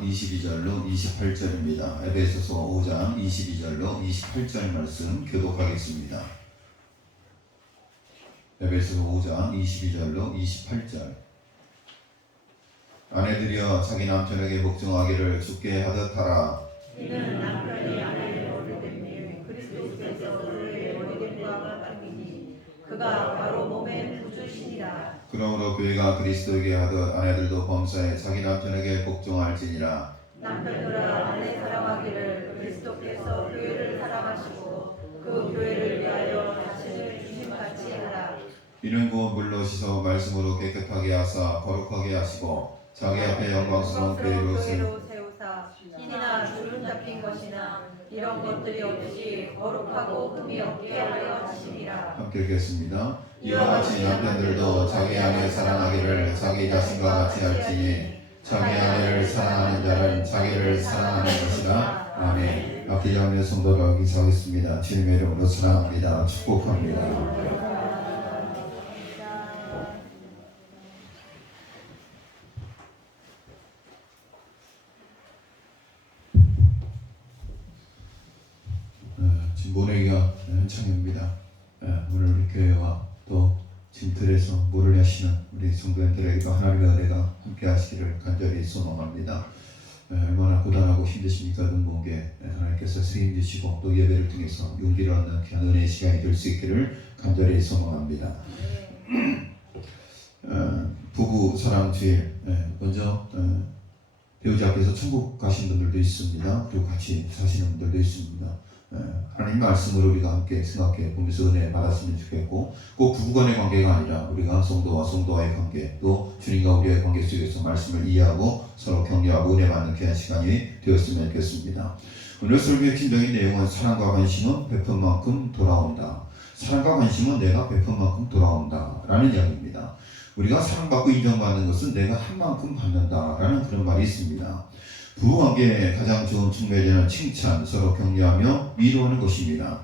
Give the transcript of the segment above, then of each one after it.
22절로 28절입니다. 에베소서 5장 22절로 28절 말씀 교독하겠습니다. 에베소서 5장 22절로 28절. 아내들이여 자기 남편에게 복종하기를 주께 하듯 하라. 이는 남편이 아내를 어리됨이 그리스도께서 그의 어리됨과 같으니 그가 바로 몸의 구주시니라. 그러므로 교회가 그리스도에게 하듯 아내들도 범사에 자기 남편에게 복종할지니라. 남편들아 아내 사랑하기를 그리스도께서 교회를 사랑하시고 그 교회를 위하여 자신을 주심같이 하라. 이는 곧 물로 씻어 말씀으로 깨끗하게 하사 거룩하게 하시고 자기 앞에 영광스러운 교회로 세우사 희나 주름 잡힌 것이나 이런 것들이 없이 거룩하고 흠이 없게 하려 하심이라. 함께 읽겠습니다. 이와 같이 남편들도 자기 아내 사랑하기를 자기 자신과 같이 할지니 자기 아내를 사랑하는 자는 자기를 사랑하는 것이라. 아멘. 앞뒤 장례 성도로 기사하겠습니다. 주님의 이름으로 사랑합니다. 축복합니다. 지금 모내기가 한창입니다. 오늘 우리 교회와 또 진틀에서 물을 하시는 우리 성도님들에게도 하나님의 은혜가 함께 하시기를 간절히 소망합니다. 얼마나 고단하고 힘드십니까? 눈먼게 하나님께서 세임 주시고 또 예배를 통해서 용기를 얻는 귀한 은혜의 시간이 될 수 있기를 간절히 소망합니다. 부부 사랑주일 먼저 배우자께서 천국 가신 분들도 있습니다. 그리고 같이 사시는 분들도 있습니다. 하나님 말씀으로 우리가 함께 생각해 보면서 은혜 받았으면 좋겠고, 꼭 부부간의 관계가 아니라 우리가 성도와 성도와의 관계, 또 주님과 우리의 관계 속에서 말씀을 이해하고 서로 격려하고 은혜 받는 귀한 시간이 되었으면 좋겠습니다. 오늘 설교의 핵심적인 내용은 사랑과 관심은 베푼 만큼 돌아온다. 사랑과 관심은 내가 베푼 만큼 돌아온다 라는 이야기입니다. 우리가 사랑받고 인정받는 것은 내가 한 만큼 받는다 라는 그런 말이 있습니다. 부부관계의 가장 좋은 측면에는 칭찬, 서로 격려하며 위로하는 것입니다.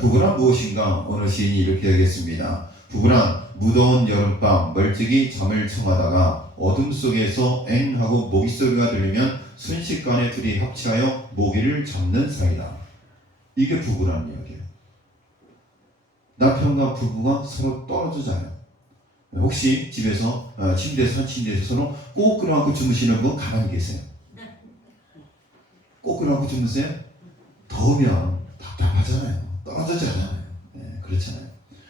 부부란 무엇인가? 어느 시인이 이렇게 얘기했습니다. 부부란 무더운 여름밤 멀찍이 잠을 청하다가 어둠 속에서 엥 하고 모기 소리가 들리면 순식간에 둘이 합치하여 모기를 잡는 사이다. 이게 부부라는 이야기예요. 남편과 부부가 서로 떨어져 자요. 혹시 집에서 침대에서 한 침대에서 서로 꼭 끌어안고 주무시는 분 가만히 계세요. 꼭 끌어안고 주무세요? 더우면 답답하잖아요. 떨어져 자잖아요. 그렇잖아요.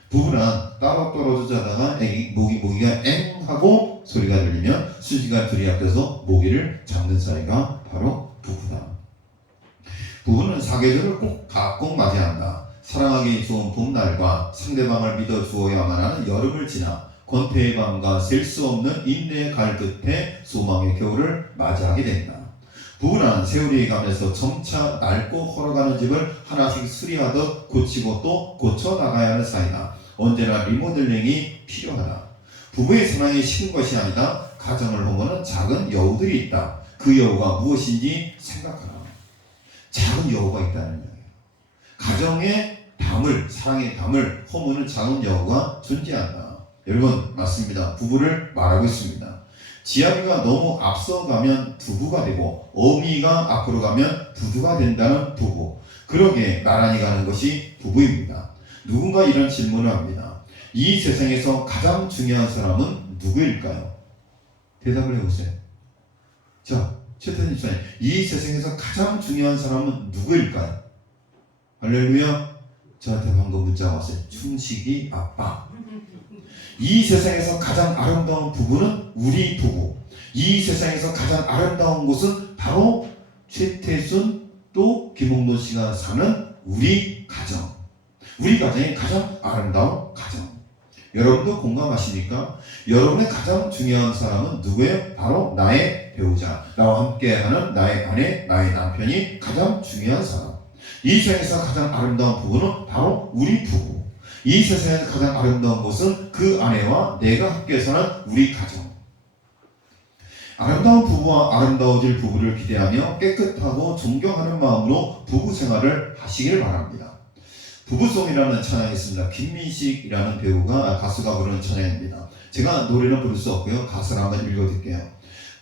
부부는 따로 떨어져 자다가 모기가 엥 하고 소리가 들리면 순식간 둘이 앞에서 모기를 잡는 사이가 바로 부부다. 부부는 사계절을 꼭 맞이한다. 사랑하기 좋은 봄날과 상대방을 믿어 주어야만 하는 여름을 지나 권태의 밤과 셀 수 없는 인내의 가을 끝에 소망의 겨울을 맞이하게 된다. 부부는 세월이 가면서 점차 낡고 헐어가는 집을 하나씩 수리하듯 고치고 또 고쳐나가야 하는 사이다. 언제나 리모델링이 필요하다. 부부의 사랑이 식은 것이 아니다. 가정을 허무는 작은 여우들이 있다. 그 여우가 무엇인지 생각하라. 작은 여우가 있다는 이야기예요. 가정의 담을, 사랑의 담을 허무는 작은 여우가 존재한다. 여러분, 맞습니다. 부부를 말하고 있습니다. 지아비가 너무 앞서가면 두부가 되고 어미가 앞으로 가면 부두가 된다는 부부. 그러게 나란히 가는 것이 부부입니다. 누군가 이런 질문을 합니다. 이 세상에서 가장 중요한 사람은 누구일까요? 대답을 해보세요. 자, 최태진 집사님, 이 세상에서 가장 중요한 사람은 누구일까요? 할렐루야. 저한테 방금 문자가 왔어요. 춘식이 아빠. 이 세상에서 가장 아름다운 부부는 우리 부부. 이 세상에서 가장 아름다운 곳은 바로 최태순 또 김홍돈 씨가 사는 우리 가정. 우리 가정이 가장 아름다운 가정. 여러분도 공감하십니까? 여러분의 가장 중요한 사람은 누구예요? 바로 나의 배우자. 나와 함께하는 나의 아내, 나의 남편이 가장 중요한 사람. 이 세상에서 가장 아름다운 부부는 바로 우리 부부. 이 세상에서 가장 아름다운 곳은 그 아내와 내가 함께 사는 우리 가정. 아름다운 부부와 아름다워질 부부를 기대하며 깨끗하고 존경하는 마음으로 부부 생활을 하시길 바랍니다. 부부송이라는 찬양이 있습니다. 김민식이라는 배우가 가수가 부르는 찬양입니다. 제가 노래는 부를 수 없고요. 가사를 한번 읽어드릴게요.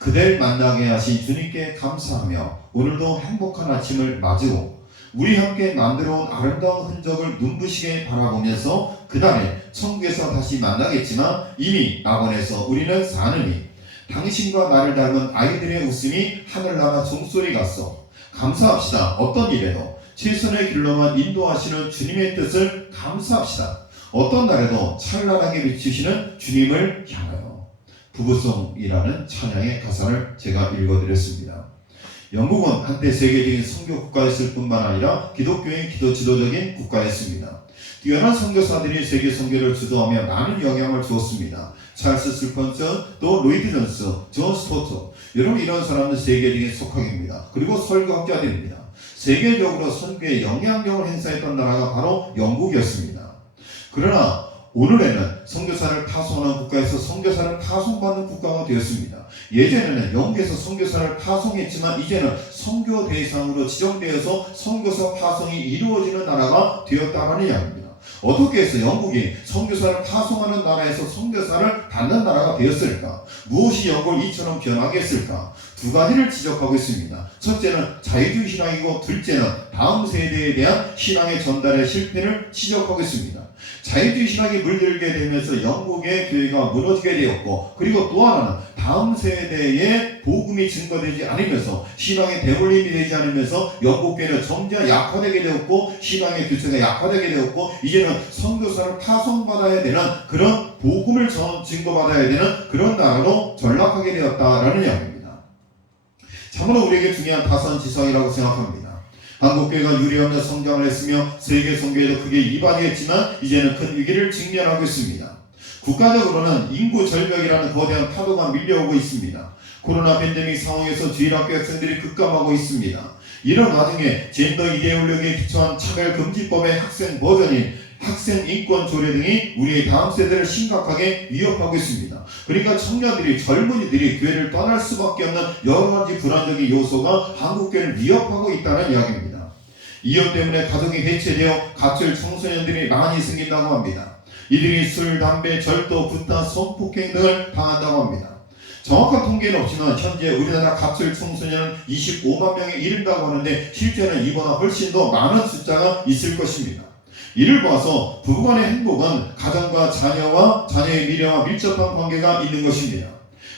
그댈 만나게 하신 주님께 감사하며 오늘도 행복한 아침을 맞이고 우리 함께 만들어온 아름다운 흔적을 눈부시게 바라보면서 그날에 천국에서 다시 만나겠지만 이미 낙원에서 우리는 사느니 당신과 나를 닮은 아이들의 웃음이 하늘나라 종소리 같소. 감사합시다. 어떤 일에도 최선의 길로만 인도하시는 주님의 뜻을 감사합시다. 어떤 날에도 찬란하게 비추시는 주님을 향하여. 부부송이라는 찬양의 가사를 제가 읽어드렸습니다. 영국은 한때 세계적인 선교 국가였을 뿐만 아니라 기독교의 기도 지도적인 국가였습니다. 뛰어난 선교사들이 세계 선교를 주도하며 많은 영향을 주었습니다. 찰스 스펀슨, 또 로이드 존스, 존 스토트, 여러분 이런 사람은 세계적인 속학입니다. 그리고 설교학자들입니다. 세계적으로 선교에 영향력을 행사했던 나라가 바로 영국이었습니다. 그러나 오늘에는 선교사를 파송하는 국가에서 선교사를 파송받는 국가가 되었습니다. 예전에는 영국에서 선교사를 파송했지만 이제는 선교 대상으로 지정되어서 선교사 파송이 이루어지는 나라가 되었다는 이야기입니다. 어떻게 해서 영국이 선교사를 파송하는 나라에서 선교사를 받는 나라가 되었을까? 무엇이 영국을 이처럼 변하게 했을까? 두 가지를 지적하고 있습니다. 첫째는 자유주의 신앙이고 둘째는 다음 세대에 대한 신앙의 전달의 실패를 지적하고 있습니다. 자유주의 신학이 물들게 되면서 영국의 교회가 무너지게 되었고 그리고 또 하나는 다음 세대에 복음이 증거되지 않으면서 신앙의 대물림이 되지 않으면서 영국 교회는 점점 약화되게 되었고 신앙의 교체가 약화되게 되었고 이제는 선교사를 파송받아야 되는 그런 복음을 증거받아야 되는 그런 나라로 전락하게 되었다라는 이야기입니다. 참으로 우리에게 중요한 타선지성이라고 생각합니다. 한국교회가 유례없는 성장을 했으며 세계 선교에도 크게 이바지했지만 이제는 큰 위기를 직면하고 있습니다. 국가적으로는 인구 절벽이라는 거대한 파도가 밀려오고 있습니다. 코로나 팬데믹 상황에서 주일학교 학생들이 급감하고 있습니다. 이런 와중에 젠더 이데올로기에 기초한 차별금지법의 학생 버전인 학생인권 조례 등이 우리의 다음 세대를 심각하게 위협하고 있습니다. 그러니까 청년들이 젊은이들이 교회를 떠날 수밖에 없는 여러 가지 불안적인 요소가 한국교회를 위협하고 있다는 이야기입니다. 이혼 때문에 가정이 해체되어 가출 청소년들이 많이 생긴다고 합니다. 이들이 술, 담배, 절도, 부타, 성폭행 등을 당한다고 합니다. 정확한 통계는 없지만 현재 우리나라 가출 청소년은 25만 명에 이른다고 하는데 실제는 이보다 훨씬 더 많은 숫자가 있을 것입니다. 이를 봐서 부부간의 행복은 가정과 자녀와 자녀의 미래와 밀접한 관계가 있는 것입니다.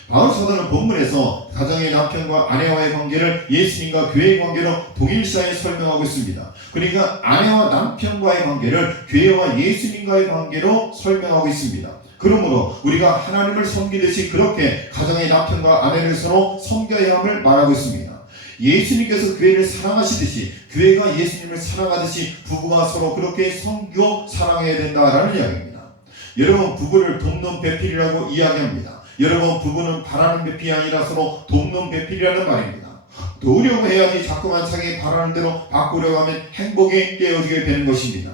바울 사도는 본문에서 가정의 남편과 아내와의 관계를 예수님과 교회의 관계로 동일시하게 설명하고 있습니다. 그러니까 아내와 남편과의 관계를 교회와 예수님과의 관계로 설명하고 있습니다. 그러므로 우리가 하나님을 섬기듯이 그렇게 가정의 남편과 아내를 서로 섬겨야 함을 말하고 있습니다. 예수님께서 교회를 사랑하시듯이 교회가 예수님을 사랑하듯이 부부가 서로 그렇게 섬겨 사랑해야 된다라는 이야기입니다. 여러분 부부를 돕는 배필이라고 이야기합니다. 여러분 부부는 바라는 배필이 아니라 서로 돕는 배필이라는 말입니다. 도우려고 해야지 자꾸만 자기 바라는 대로 바꾸려고 하면 행복이 깨어지게 되는 것입니다.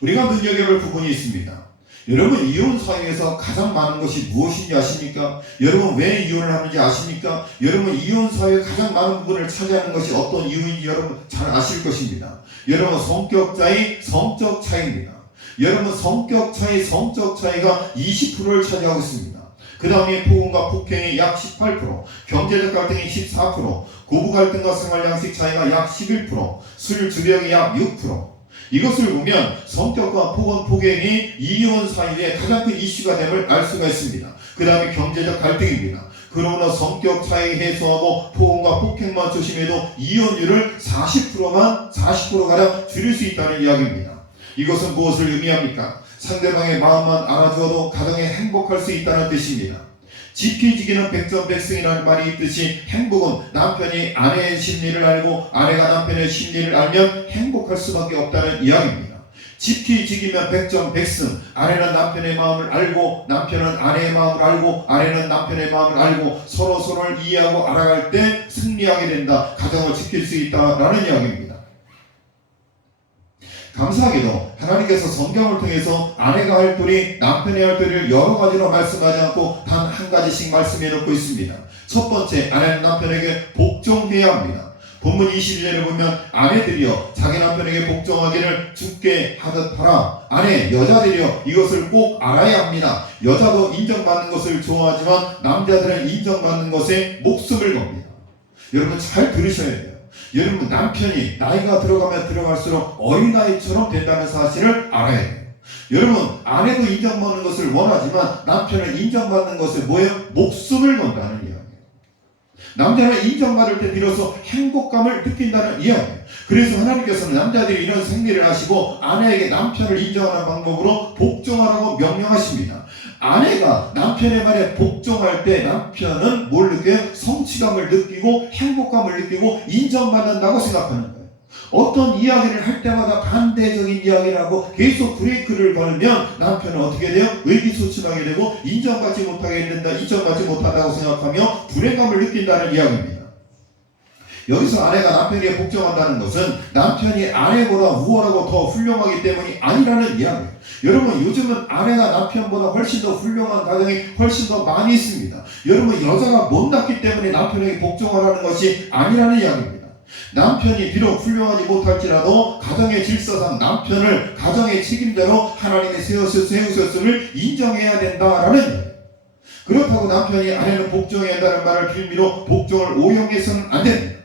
우리가 눈여겨볼 부분이 있습니다. 여러분 이혼 사회에서 가장 많은 것이 무엇인지 아십니까? 여러분 왜 이혼을 하는지 아십니까? 여러분 이혼 사회의 가장 많은 부분을 차지하는 것이 어떤 이유인지 여러분 잘 아실 것입니다. 여러분 성격 차이, 성적 차이입니다. 여러분 성격 차이, 성적 차이가 20%를 차지하고 있습니다. 그 다음에 폭언과 폭행이 약 18%, 경제적 갈등이 14%, 고부 갈등과 생활 양식 차이가 약 11%, 술 주량이 약 6%. 이것을 보면 성격과 폭언, 폭행이 이혼 사이에 가장 큰 이슈가 됨을 알 수가 있습니다. 그 다음에 경제적 갈등입니다. 그러므로 성격 차이 해소하고 폭언과 폭행만 조심해도 이혼율을 40%가량 줄일 수 있다는 이야기입니다. 이것은 무엇을 의미합니까? 상대방의 마음만 알아주어도 가정에 행복할 수 있다는 뜻입니다. 지피지기는 백전백승이라는 말이 있듯이 행복은 남편이 아내의 심리를 알고 아내가 남편의 심리를 알면 행복할 수밖에 없다는 이야기입니다. 지피지기면 백전백승, 아내는 남편의 마음을 알고 남편은 아내의 마음을 알고 아내는 남편의 마음을 알고 서로를 이해하고 알아갈 때 승리하게 된다. 가정을 지킬 수 있다라는 이야기입니다. 감사하게도 하나님께서 성경을 통해서 아내가 할 도리, 남편이 할 도리를 여러 가지로 말씀하지 않고 단 한 가지씩 말씀해 놓고 있습니다. 첫 번째, 아내는 남편에게 복종해야 합니다. 본문 22절에 보면 아내들이여 자기 남편에게 복종하기를 주께 하듯 하라. 아내 여자들이여 이것을 꼭 알아야 합니다. 여자도 인정받는 것을 좋아하지만 남자들은 인정받는 것에 목숨을 겁니다. 여러분 잘 들으셔야 돼요. 여러분 남편이 나이가 들어가면 들어갈수록 어린아이처럼 된다는 사실을 알아야 돼요. 여러분 아내도 인정받는 것을 원하지만 남편은 인정받는 것에 뭐예요? 목숨을 건다는 이야기예요. 남자는 인정받을 때 비로소 행복감을 느낀다는 이야기예요. 그래서 하나님께서는 남자들이 이런 생리를 하시고 아내에게 남편을 인정하는 방법으로 복종하라고 명령하십니다. 아내가 남편의 말에 복종할 때 남편은 뭘 느껴요? 성취감을 느끼고 행복감을 느끼고 인정받는다고 생각하는 거예요. 어떤 이야기를 할 때마다 반대적인 이야기를 하고 계속 브레이크를 걸면 남편은 어떻게 돼요? 의기소침하게 되고 인정받지 못하게 된다, 인정받지 못한다고 생각하며 불행감을 느낀다는 이야기입니다. 여기서 아내가 남편에게 복종한다는 것은 남편이 아내보다 우월하고 더 훌륭하기 때문이 아니라는 이야기예요. 여러분 요즘은 아내가 남편보다 훨씬 더 훌륭한 가정이 훨씬 더 많이 있습니다. 여러분 여자가 못났기 때문에 남편에게 복종하라는 것이 아니라는 이야기입니다. 남편이 비록 훌륭하지 못할지라도 가정의 질서상 남편을 가정의 책임자로 하나님이 세우셨음을 인정해야 된다라는 이야기예요. 그렇다고 남편이 아내는 복종해야 한다는 말을 빌미로 복종을 오용해서는 안 됩니다.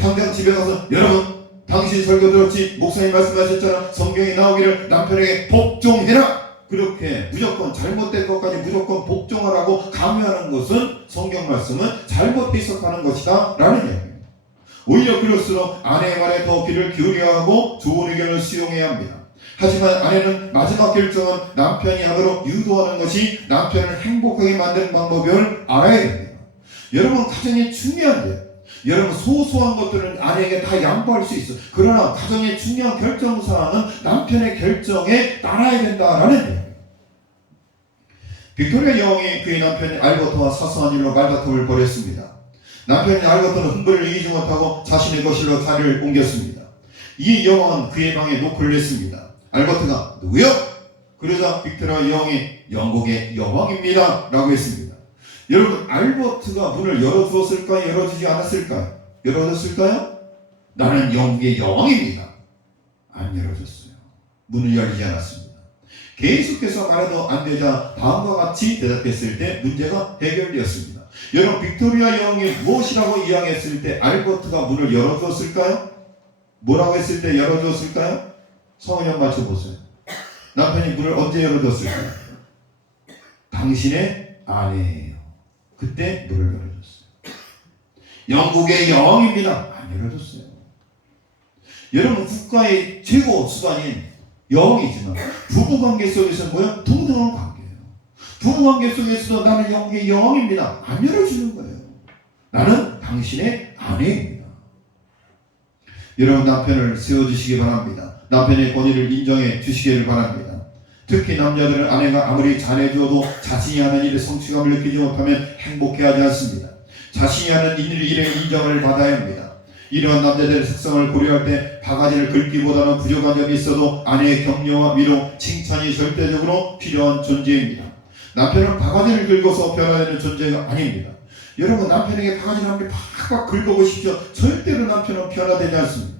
당장 집에 가서 여러분 당신 설교 들었지? 목사님 말씀하셨잖아. 성경에 나오기를 남편에게 복종해라. 그렇게 무조건 잘못된 것까지 무조건 복종하라고 강요하는 것은 성경 말씀은 잘못 해석하는 것이다 라는 이야기입니다. 오히려 그럴수록 아내의 말에 더 귀를 기울여야 하고 좋은 의견을 수용해야 합니다. 하지만 아내는 마지막 결정은 남편이 하도록 유도하는 것이 남편을 행복하게 만드는 방법을 알아야 됩니다. 여러분 가정이 중요한데요. 여러분 소소한 것들은 아내에게 다 양보할 수 있어요. 그러나 가정의 중요한 결정사항은 남편의 결정에 따라야 된다라는 거예요. 빅토리아 여왕이 그의 남편 알버트와 사소한 일로 말다툼을 벌였습니다. 남편이 알버트는 흥분을 이기지 못하고 자신의 거실로 자리를 옮겼습니다. 이 여왕은 그의 방에 노크를 냈습니다. 알버트가 누구요? 그러자 빅토리아 여왕이 영국의 여왕입니다 라고 했습니다. 여러분 알버트가 문을 열어주었을까요? 열어주지 않았을까요? 열어줬을까요? 나는 영국의 여왕입니다. 안 열어줬어요. 문을 열지 않았습니다. 계속해서 말해도 안 되자 다음과 같이 대답했을 때 문제가 해결되었습니다. 여러분 빅토리아 여왕이 무엇이라고 이야기했을 때 알버트가 문을 열어주었을까요? 뭐라고 했을 때 열어주었을까요? 성은형 맞춰보세요. 남편이 문을 언제 열어줬을까요? 당신의 아내예요. 그때 문을 열어줬어요. 영국의 여왕입니다. 안 열어줬어요. 여러분 국가의 최고 수반인 여왕이지만 부부관계 속에서 뭐야? 동등한 관계예요. 부부관계 속에서도 나는 영국의 여왕입니다. 안 열어주는 거예요. 나는 당신의 아내입니다. 여러분 남편을 세워주시기 바랍니다. 남편의 권위를 인정해 주시기를 바랍니다. 특히 남자들은 아내가 아무리 잘해줘도 자신이 하는 일에 성취감을 느끼지 못하면 행복해하지 않습니다. 자신이 하는 일에 인정을 받아야 합니다. 이러한 남자들의 특성을 고려할 때 바가지를 긁기보다는 부족한 점이 있어도 아내의 격려와 위로, 칭찬이 절대적으로 필요한 존재입니다. 남편은 바가지를 긁어서 변화되는 존재가 아닙니다. 여러분 남편에게 바가지를 한번 팍팍 긁어보십시오. 절대로 남편은 변화되지 않습니다.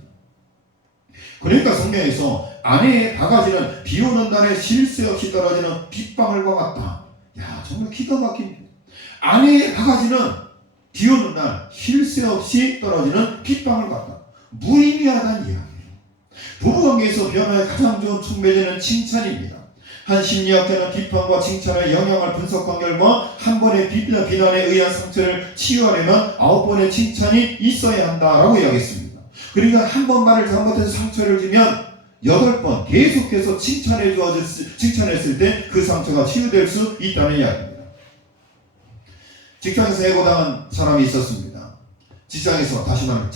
그러니까 성경에서 아내의 바가지는 비 오는 날에 쉴 새 없이 떨어지는 빗방울과 같다. 야 정말 기가 막힙니다. 아내의 바가지는 비 오는 날 쉴 새 없이 떨어지는 빗방울 같다. 무의미하다는 이야기예요. 부부관계에서 변화에 가장 좋은 촉매제는 칭찬입니다. 한 심리학자는 비판과 칭찬의 영향을 분석한 결과 한 번의 비난에 의한 상처를 치유하려면 9번의 칭찬이 있어야 한다라고 이야기했습니다. 그러니까 한 번 말을 잘못해서 상처를 주면 8번 계속해서 칭찬했을 때 그 상처가 치유될 수 있다는 이야기입니다. 직장에서 해고당한 사람이 있었습니다. 직장에서 다시 말하면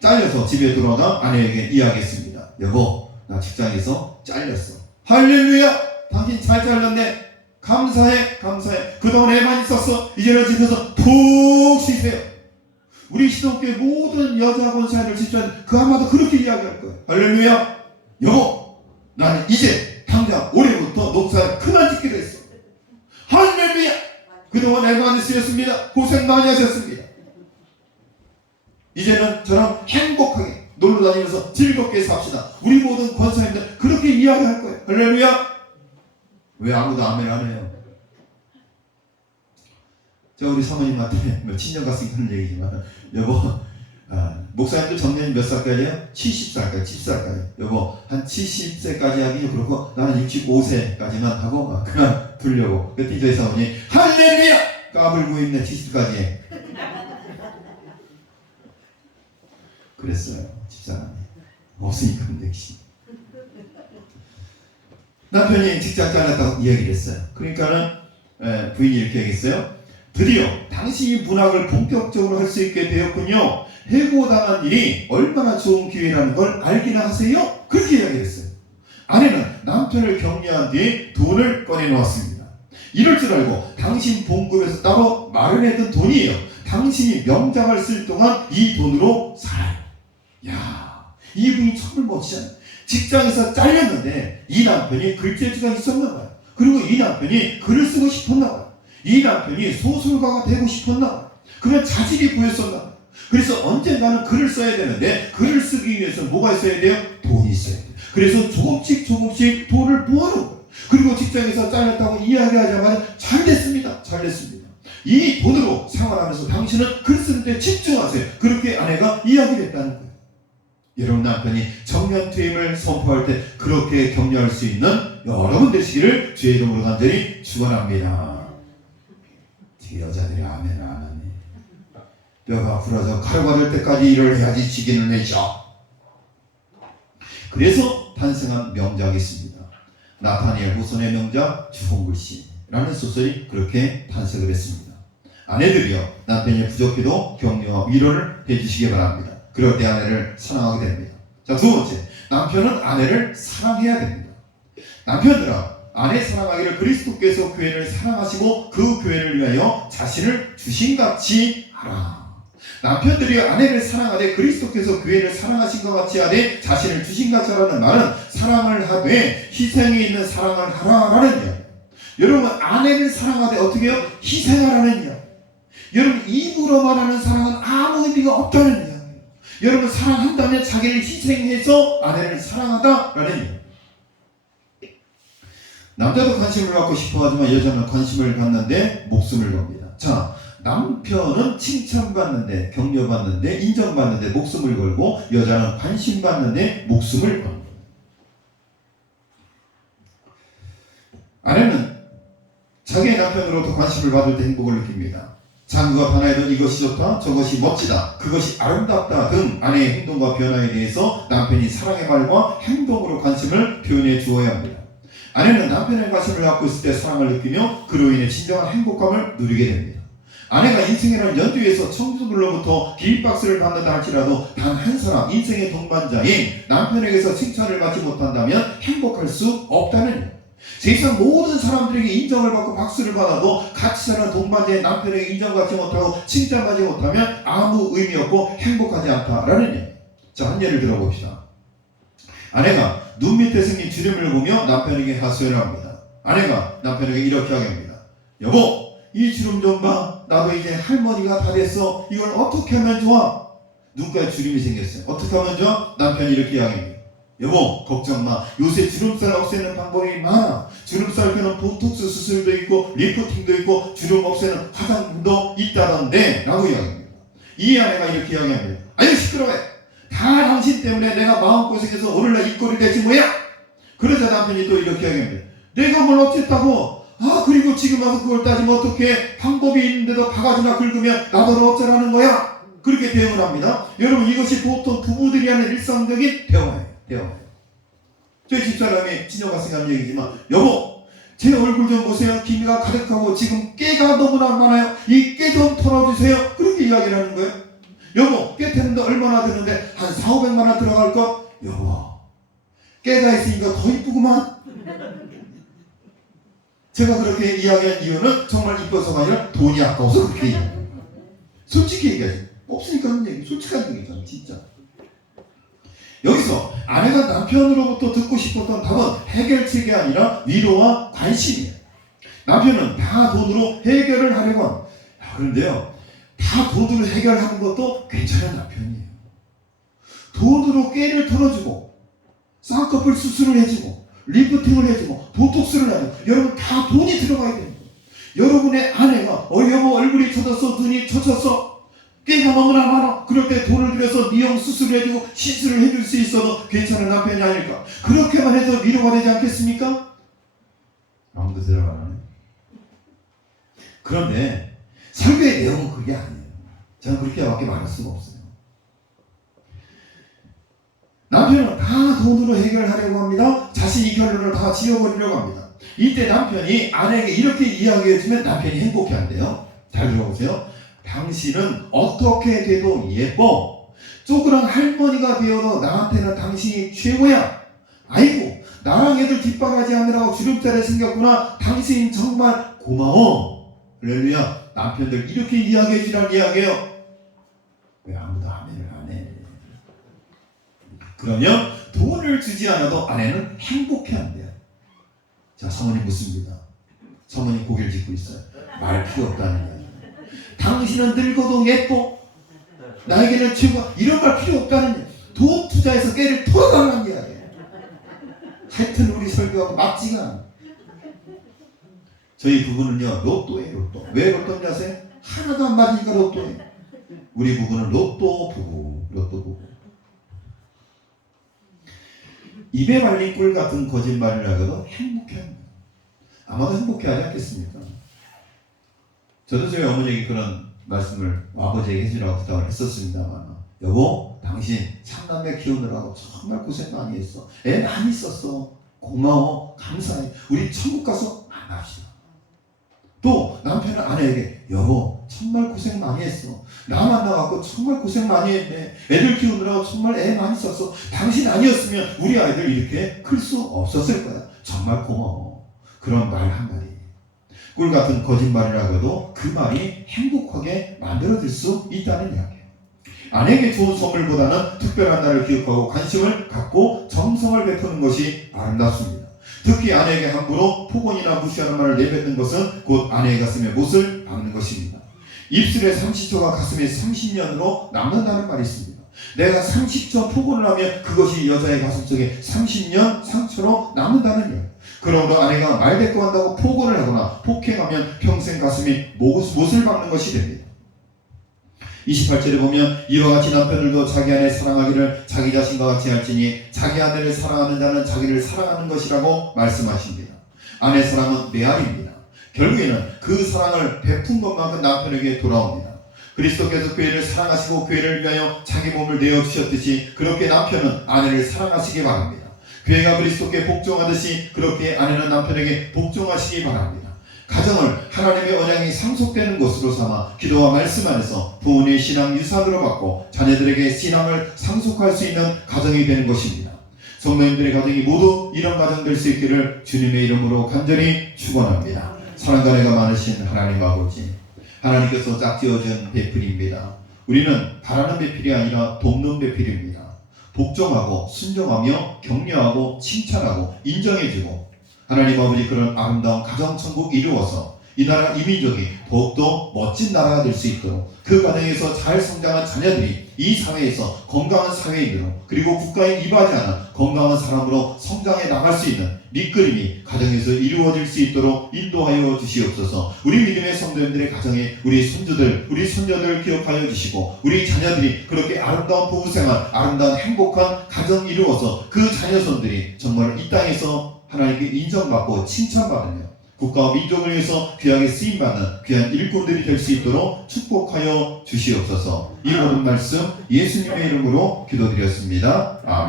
잘려서 집에 돌아가 아내에게 이야기했습니다. 여보, 나 직장에서 잘렸어. 할렐루야! 당신 잘 잘렸네. 감사해. 그동안 애만 있었어. 이제는 집에서 푹 쉬세요. 우리 시동교회 모든 여자 권사님들 집사님 그 아마도 그렇게 이야기할 거예요. 할렐루야! 여보, 나는 이제 당장 올해부터 농사를 그만 짓기로 했어. 할렐루야! 그동안 애만 있으셨습니다. 고생 많이 하셨습니다. 이제는 저랑 행복하게 놀러 다니면서 즐겁게 삽시다. 우리 모든 권사님들 그렇게 이야기할 거예요. 할렐루야. 왜 아무도 아멘 안 해요? 제가 우리 사모님한테 친정 갔으니까 하는 얘기지만, 여보, 목사님도 정년이 몇 살까지예요? 70살까지, 70살까지. 여보, 한 70세까지 하기는 그렇고 나는 65세까지만 하고 그만 두려고. 그랬더니 저희 사모님이 할렐루야! 까불고 있네, 70까지. 그랬어요, 집사람이. 없으니까 내기. 남편이 직장 잘렸다고 이야기를 했어요. 그러니까는 부인이 이렇게 얘기했어요. 드디어 당신이 문학을 본격적으로 할 수 있게 되었군요. 해고당한 일이 얼마나 좋은 기회라는 걸 알기나 하세요? 그렇게 이야기를 했어요. 아내는 남편을 격려한 뒤에 돈을 꺼내놓았습니다. 이럴 줄 알고 당신 봉급에서 따로 마련했던 돈이에요. 당신이 명장을 쓸 동안 이 돈으로 살아요. 야, 이분이 정말 멋지잖아요. 직장에서 잘렸는데 이 남편이 글재주가 있었나 봐요. 그리고 이 남편이 글을 쓰고 싶었나 봐요. 이 남편이 소설가가 되고 싶었나 봐요. 그런 자질이 보였었나 봐요. 그래서 언젠가는 글을 써야 되는데 글을 쓰기 위해서 뭐가 있어야 돼요? 돈이 있어야 돼요. 그래서 조금씩 돈을 모아놓은 거예요. 그리고 직장에서 잘렸다고 이야기하자마자 잘 됐습니다. 잘 됐습니다. 이 돈으로 생활하면서 당신은 글 쓰는 데 집중하세요. 그렇게 아내가 이야기를 했다는 거예요. 여러분, 남편이 정년 퇴임을 선포할 때 그렇게 격려할 수 있는 여러분 되시기를 주의 이름으로 간절히 축원합니다. 여자들이 아멘 안 하네. 뼈가 부러져 가루가 될 때까지 일을 해야지 지기는 내죠. 그래서 탄생한 명작이 있습니다. 나타니엘 후손의 명작 주홍글씨라는 소설이 그렇게 탄생을 했습니다. 아내들이요, 남편이 부족해도 격려와 위로를 해주시기 바랍니다. 그럴 때 아내를 사랑하게 됩니다. 자, 두 번째, 남편은 아내를 사랑해야 됩니다. 남편들아, 아내 사랑하기를 그리스도께서 교회를 사랑하시고 그 교회를 위하여 자신을 주신같이 하라. 남편들이 아내를 사랑하되 그리스도께서 교회를 사랑하신 것 같이 하되 자신을 주신같이 하라는 말은 사랑을 하되 희생이 있는 사랑을 하라라는 이야기. 여러분, 아내를 사랑하되 어떻게 해요? 희생하라는 이야기. 여러분, 입으로 말하는 사랑은 아무 의미가 없다는 이야기. 여러분, 사랑한다면 자기를 희생해서 아내를 사랑하다라는 이야기. 남자도 관심을 받고 싶어 하지만 여자는 관심을 받는데 목숨을 겁니다. 자, 남편은 칭찬받는데, 격려받는데, 인정받는데 목숨을 걸고 여자는 관심받는데 목숨을 겁니다. 아내는 자기의 남편으로부터 관심을 받을 때 행복을 느낍니다. 장부가 하나에는 이것이 좋다, 저것이 멋지다, 그것이 아름답다 등 아내의 행동과 변화에 대해서 남편이 사랑의 말과 행동으로 관심을 표현해 주어야 합니다. 아내는 남편의 관심을 갖고 있을 때 사랑을 느끼며 그로 인해 진정한 행복감을 누리게 됩니다. 아내가 인생이라는 연두에서 청중들로부터 길박스를 받는다 할지라도 단 한 사람, 인생의 동반자인 남편에게서 칭찬을 받지 못한다면 행복할 수 없다는 일. 세상 모든 사람들에게 인정을 받고 박수를 받아도 같이 사는 동반자의 남편에게 인정받지 못하고 칭찬받지 못하면 아무 의미 없고 행복하지 않다라는 일. 자, 한 예를 들어봅시다. 아내가 눈 밑에 생긴 주름을 보며 남편에게 하소연을 합니다. 아내가 남편에게 이렇게 하겠습니다. 여보, 이 주름 좀 봐. 나도 이제 할머니가 다 됐어. 이걸 어떻게 하면 좋아? 눈가에 주름이 생겼어요. 어떻게 하면 좋아? 남편이 이렇게 이야기합니다. 여보, 걱정 마. 요새 주름살 없애는 방법이 많아. 주름살 빼는 보톡스 수술도 있고 리프팅도 있고 주름 없애는 화장품도 있다던데 라고 이야기합니다. 이 아내가 이렇게 이야기합니다. 아유, 시끄러워. 다 당신 때문에 내가 마음고생해서 오늘날 입꼬리 됐지 뭐야? 그러자 남편이 또 이렇게 이야기합니다. 내가 뭘 어쨌다고? 그리고 지금 와서 그걸 따지면 어떡해? 방법이 있는데도 바가지나 긁으면 나더러 어쩌라는 거야? 그렇게 대응을 합니다. 여러분, 이것이 보통 부부들이 하는 일상적인 대화예요. 저희 집사람이 친정 갔으니까 하는 얘기지만, 여보, 제 얼굴 좀 보세요. 기미가 가득하고 지금 깨가 너무나 많아요. 이 깨 좀 털어주세요. 그렇게 이야기를 하는 거예요. 여보, 깨 태는데 얼마나 드는데 한 4,500만 원 들어갈 것? 여보, 깨가 있으니까 더 이쁘구만. 제가 그렇게 이야기한 이유는 정말 이뻐서가 아니라 돈이 아까워서 그렇게 이야기해요. 솔직히 얘기하지. 없으니까 하는 얘기, 솔직한 얘기잖아, 진짜. 여기서 아내가 남편으로부터 듣고 싶었던 답은 해결책이 아니라 위로와 관심이에요. 남편은 다 돈으로 해결을 하려고 합니다. 그런데요, 다 다 돈으로 해결하는 것도 괜찮은 남편이에요. 돈으로 꾀를 털어주고 쌍꺼풀 수술을 해주고 리프팅을 해주고 보톡스를 하고 여러분 다 돈이 들어가야 되는 거예요. 여러분의 아내가 여보 얼굴이 처졌어 눈이 처졌어 꾀가 너무나 많아 그럴 때 돈을 들여서 미용 수술을 해주고 시술을 해줄 수 있어도 괜찮은 남편이 아닐까. 그렇게만 해도 위로가 되지 않겠습니까? 아무도 대답 안 하네. 그런데 설교의 내용은 그게 아니에요. 저는 그렇게밖에 말할 수가 없어요. 남편은 다 돈으로 해결하려고 합니다. 자신이 결론을 다 지어버리려고 합니다. 이때 남편이 아내에게 이렇게 이야기해주면 남편이 행복해한대요. 잘 들어보세요. 당신은 어떻게 돼도 예뻐. 쪼그랑 할머니가 되어도 나한테는 당신이 최고야. 아이고 나랑 애들 뒷바라지 하느라고 주름살이 생겼구나. 당신 정말 고마워. 할렐루야. 남편들 이렇게 이야기해주란 이야기예요. 왜 아무도 아멘을 안 해? 그러면 돈을 주지 않아도 아내는 행복해한대요. 자, 사모님 묻습니다. 사모님 고개를 짚고 있어요. 말 필요 없다는 이야기. 당신은 늙어도 예뻐. 나에게는 최고. 이런 말 필요 없다는 이야기. 돈 투자해서 깨를 털어달라는 이야기예요. 하여튼 우리 설교하고 맞지가 않아. 저희 부부는요 로또예요. 로또. 왜 로또인지 아세요? 하나도 안 맞으니까 로또예요. 우리 부부는 로또 부부. 로또 부부. 입에 발린 꿀 같은 거짓말을 하고도 행복해합니다. 아마도 행복해하지 않겠습니까? 저도 저희 어머니에게 그런 말씀을 아버지에게 해주라고 부탁을 했었습니다만, 여보 당신 삼남매 키우느라고 정말 고생 많이 했어. 애 많이 썼어. 고마워. 감사해. 우리 천국 가서 만납시다. 또 남편은 아내에게 여보 정말 고생 많이 했어. 나 만나갖고 정말 고생 많이 했네. 애들 키우느라고 정말 애 많이 썼어. 당신 아니었으면 우리 아이들 이렇게 클 수 없었을 거야. 정말 고마워. 그런 말 한마디. 꿀 같은 거짓말이라고 해도 그 말이 행복하게 만들어질 수 있다는 이야기예요. 아내에게 좋은 선물보다는 특별한 날을 기억하고 관심을 갖고 정성을 베푸는 것이 아름답습니다. 특히 아내에게 함부로 폭언이나 무시하는 말을 내뱉는 것은 곧 아내의 가슴에 못을 박는 것입니다. 입술에 30초가 가슴에 30년으로 남는다는 말이 있습니다. 내가 30초 폭언을 하면 그것이 여자의 가슴속에 30년 상처로 남는다는 이야기. 그러므로 아내가 말대꾸한다고 폭언을 하거나 폭행하면 평생 가슴이 못을 박는 것이 됩니다. 28절에 보면 이와 같이 남편들도 자기 아내 사랑하기를 자기 자신과 같이 할지니 자기 아내를 사랑하는 자는 자기를 사랑하는 것이라고 말씀하십니다. 아내 사랑은 메아리입니다. 결국에는 그 사랑을 베푼 것만큼 남편에게 돌아옵니다. 그리스도께서 교회를 사랑하시고 교회를 위하여 자기 몸을 내어주셨듯이 그렇게 남편은 아내를 사랑하시기 바랍니다. 교회가 그리스도께 복종하듯이 그렇게 아내는 남편에게 복종하시기 바랍니다. 가정을 하나님의 언약이 상속되는 것으로 삼아 기도와 말씀 안에서 부모님의 신앙 유산으로 받고 자녀들에게 신앙을 상속할 수 있는 가정이 되는 것입니다. 성도님들의 가정이 모두 이런 가정 될 수 있기를 주님의 이름으로 간절히 축원합니다. 사랑과 은혜가 많으신 하나님 아버지, 하나님께서 짝지어준 배필입니다. 우리는 바라는 배필이 아니라 돕는 배필입니다. 복종하고 순종하며 격려하고 칭찬하고 인정해주고 하나님 아버지 그런 아름다운 가정천국 이루어서 이 나라 이 민족이 더욱더 멋진 나라가 될 수 있도록 그 가정에서 잘 성장한 자녀들이 이 사회에서 건강한 사회인으로 그리고 국가에 이바지 않은 건강한 사람으로 성장해 나갈 수 있는 밑그림이 가정에서 이루어질 수 있도록 인도하여 주시옵소서. 우리 믿음의 성도님들의 가정에 우리 손주들 우리 손녀들 기억하여 주시고 우리 자녀들이 그렇게 아름다운 부부생활 아름다운 행복한 가정 이루어서 그 자녀손들이 정말 이 땅에서 하나님께 인정받고 칭찬받으며 국가와 민족을 위해서 귀하게 쓰임받는 귀한 일꾼들이 될 수 있도록 축복하여 주시옵소서. 이 모든 말씀 예수님의 이름으로 기도드렸습니다. 아멘.